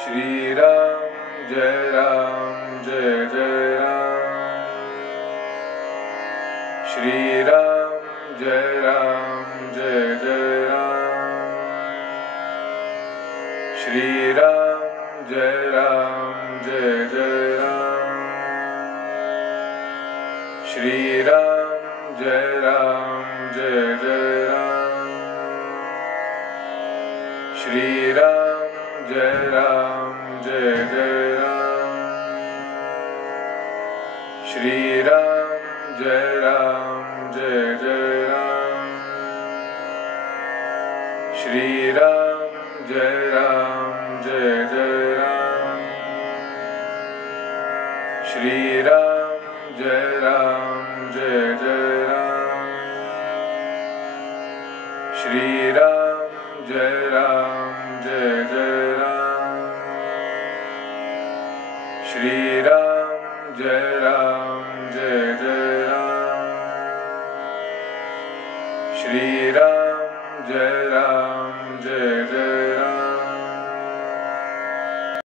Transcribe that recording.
Shri Ram, Jai Ram, Jai Jai Ram. Shri Ram, Jai Ram, Jai Jai Ram. Shri Ram, Jai Ram, Jai Jai Ram. Shri Ram, Jai Ram, Jai Jai Ram. Shri Ram, Jai Ram, Jai Jai Ram. Shri Ram, Jai Ram, Jai Jai Ram. Shri Ram, Jai Ram, Jai Jai Ram. Shri Ram, Jai Ram, Jai Jai Ram. Shri Ram, Jai Ram, Jai Jai Ram. Shri Ram, Jai Ram, Jai Jai Ram. Shri Ram, Jai Ram, Jai